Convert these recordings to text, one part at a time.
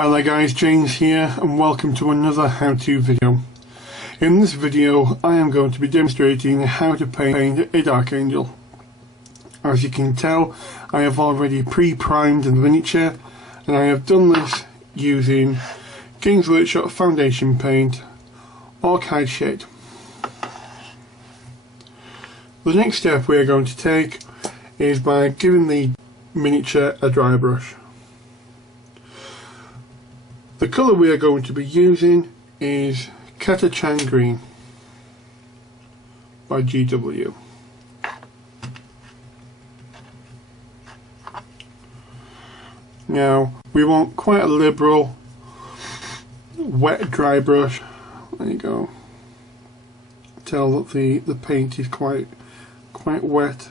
Hello guys, James here and welcome to another how-to video. In this video I am going to be demonstrating how to paint a Dark Angel. As you can tell, I have already pre-primed the miniature and I have done this using Games Workshop Foundation Paint Arcade Shade. The next step we are going to take is by giving the miniature a dry brush. The colour we are going to be using is How2Paint Green by GW. Now we want quite a liberal wet dry brush. There you go. Tell that the paint is quite wet.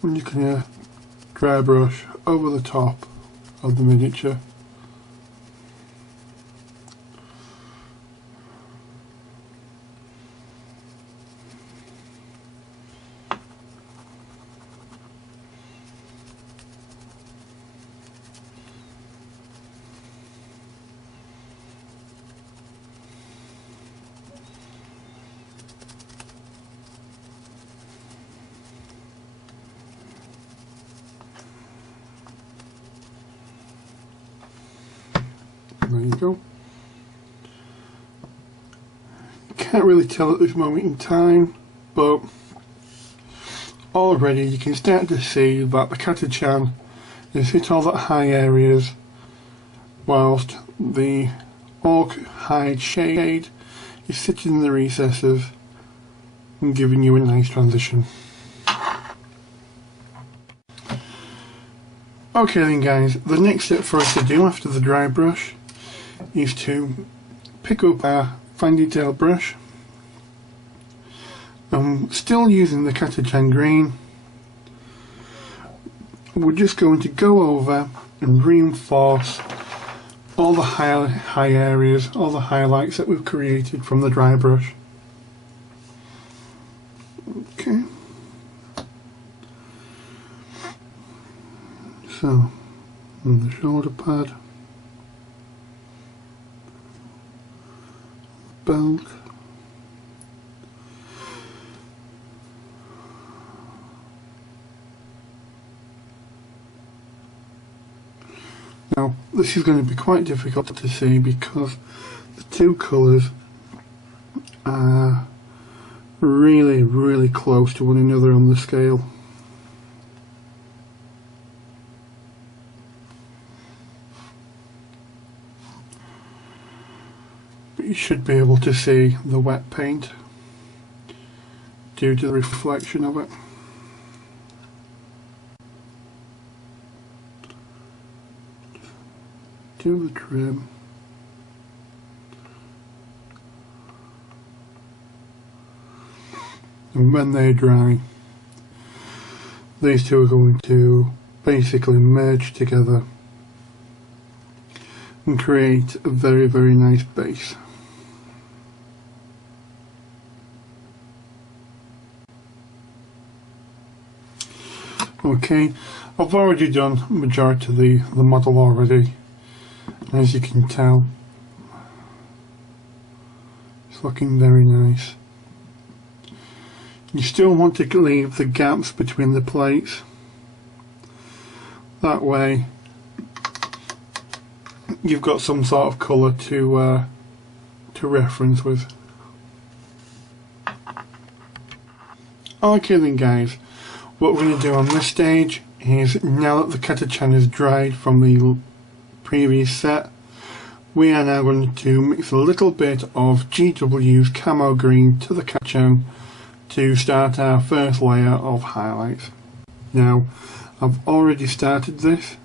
And you can dry brush over the top of the miniature. There you go. Can't really tell at this moment in time, but already you can start to see that the How2Paint has hit all the high areas, whilst the Orc Hide shade is sitting in the recesses and giving you a nice transition. Okay then guys, the next step for us to do after the dry brush is to pick up our fine detail brush. I'm still using the How2Paint Green. We're just going to go over and reinforce all the high areas, all the highlights that we've created from the dry brush. Okay. So, on the shoulder pad, belt, now this is going to be quite difficult to see because the two colours are really close to one another on the scale. You should be able to see the wet paint due to the reflection of it. Do the trim. And when they dry, these two are going to basically merge together and create a very nice base. Okay, I've already done majority of the model already, and as you can tell, it's looking very nice. You still want to leave the gaps between the plates, that way you've got some sort of colour to reference with. Okay then guys, what we're going to do on this stage is, now that the How2Paint is dried from the previous set, we are now going to mix a little bit of GW's Camo Green to the How2Paint to start our first layer of highlights. Now, I've already started this,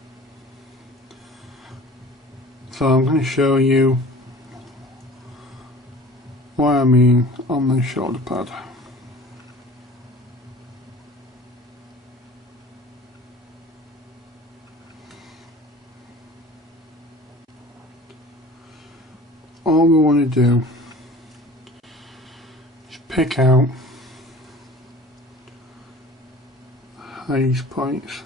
so I'm going to show you what I mean on the shoulder pad. All we want to do is pick out highest points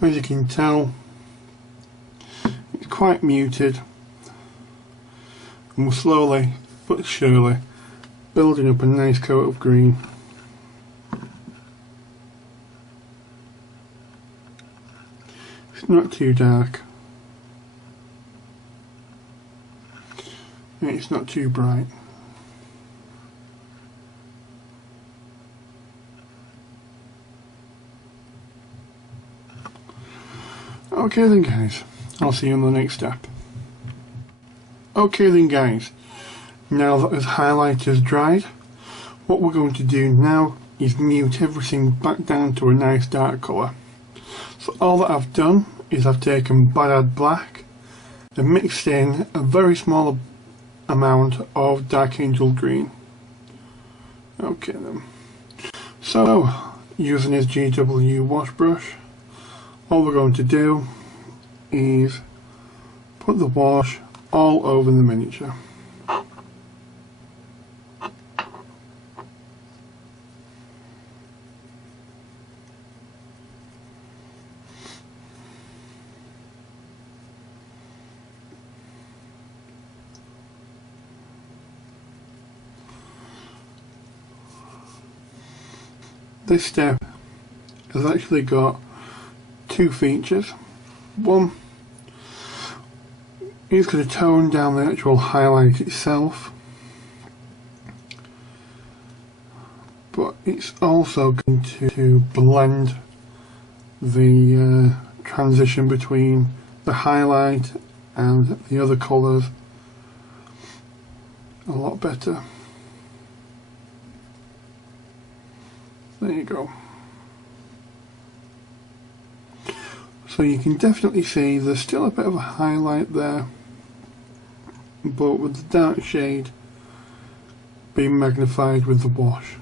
As you can tell, it's quite muted, and we're slowly but surely building up a nice coat of green. It's not too dark, and it's not too bright. Okay then guys, I'll see you on the next step. Okay then guys, now that this highlight has dried, what we're going to do now is mute everything back down to a nice dark colour. So all that I've done is I've taken Bad Black and mixed in a very small amount of Dark Angel Green. Okay then. So, using his GW wash brush, all we're going to do is put the wash all over the miniature. This step has actually got two features. One is going to tone down the actual highlight itself, but it's also going to blend the transition between the highlight and the other colours a lot better. There you go. So you can definitely see there's still a bit of a highlight there, but with the dark shade being magnified with the wash.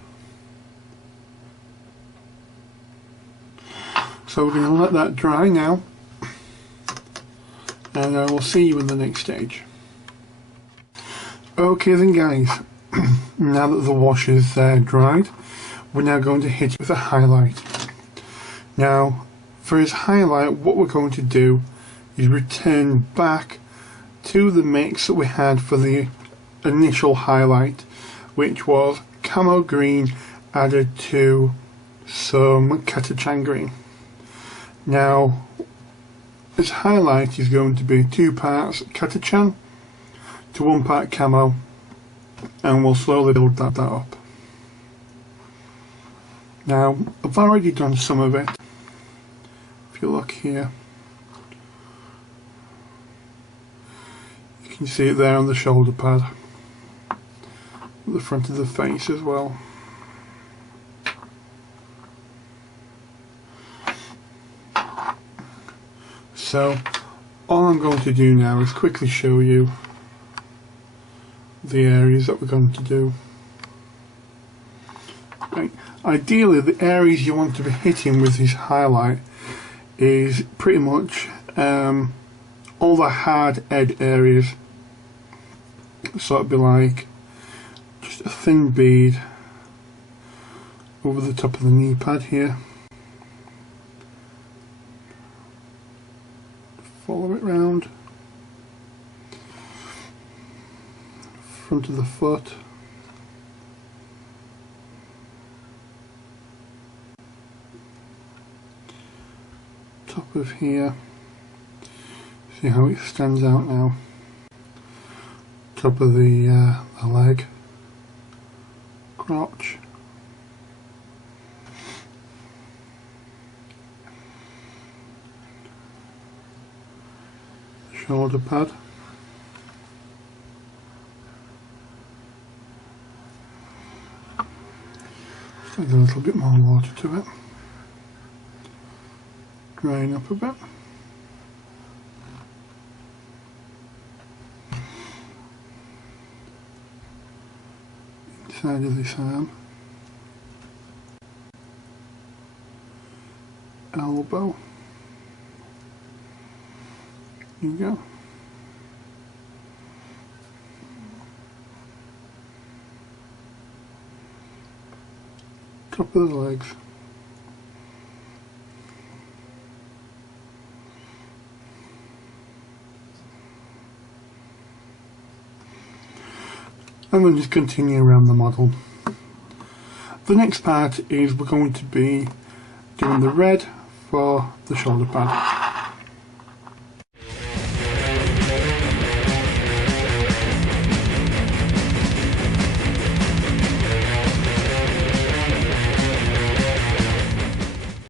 So we're going to let that dry now, and I will see you in the next stage. Okay then guys, now that the wash is dried, we're now going to hit it with a highlight. Now, for his highlight, what we're going to do is return back to the mix that we had for the initial highlight, which was camo green added to some Catachan green. Now, this highlight is going to be 2 parts Catachan to 1 part camo, and we'll slowly build that up. Now, I've already done some of it. If you look here, you can see it there on the shoulder pad, at the front of the face as well. So, all I'm going to do now is quickly show you the areas that we're going to do. Right. Ideally, the areas you want to be hitting with this highlight is pretty much all the hard edge areas. So it'd be like just a thin bead over the top of the knee pad here. Follow it round, front of the foot, top of here. See how it stands out now. Top of the leg, crotch, shoulder pad, just add a little bit more water to it, drying up a bit. Inside of this arm, elbow. There you go. Top of the legs. and then just continue around the model. The next part is we're going to be doing the red for the shoulder pad.